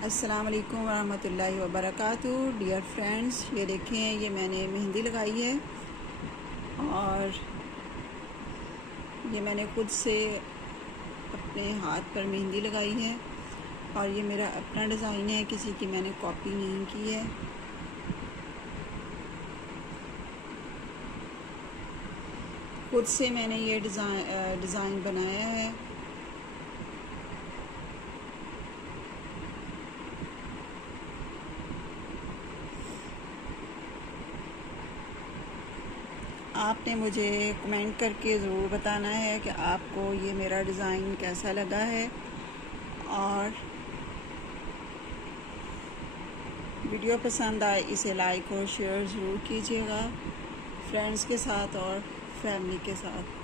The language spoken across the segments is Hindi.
अस्सलाम वालेकुम वरहमतुल्लाहि वबरकातुहू। डियर फ्रेंड्स, ये देखें, ये मैंने मेहंदी लगाई है और ये मैंने खुद से अपने हाथ पर मेहंदी लगाई है और ये मेरा अपना डिज़ाइन है, किसी की मैंने कॉपी नहीं की है। खुद से मैंने ये डिज़ाइन बनाया है। आपने मुझे कमेंट करके ज़रूर बताना है कि आपको ये मेरा डिज़ाइन कैसा लगा है और वीडियो पसंद आए इसे लाइक और शेयर ज़रूर कीजिएगा फ्रेंड्स के साथ और फैमिली के साथ।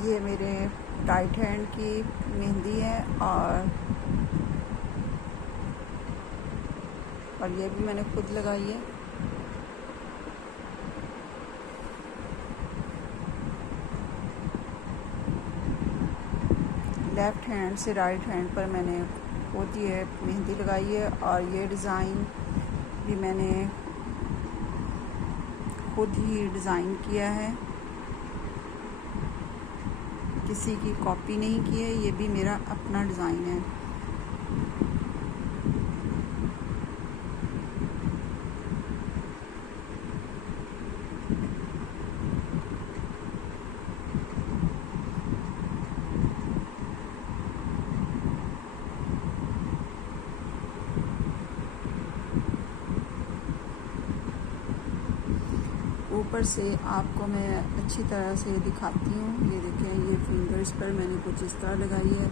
ये मेरे राइट हैंड की मेहंदी है और ये भी मैंने खुद लगाई है। लेफ़्ट हैंड से राइट हैंड पर मैंने खुद ये मेहंदी लगाई है और ये डिज़ाइन भी मैंने खुद ही डिज़ाइन किया है, किसी की कॉपी नहीं की है। ये भी मेरा अपना डिज़ाइन है। ऊपर से आपको मैं अच्छी तरह से दिखाती हूँ। ये देखें, ये फिंगर्स पर मैंने कुछ इस तरह लगाई है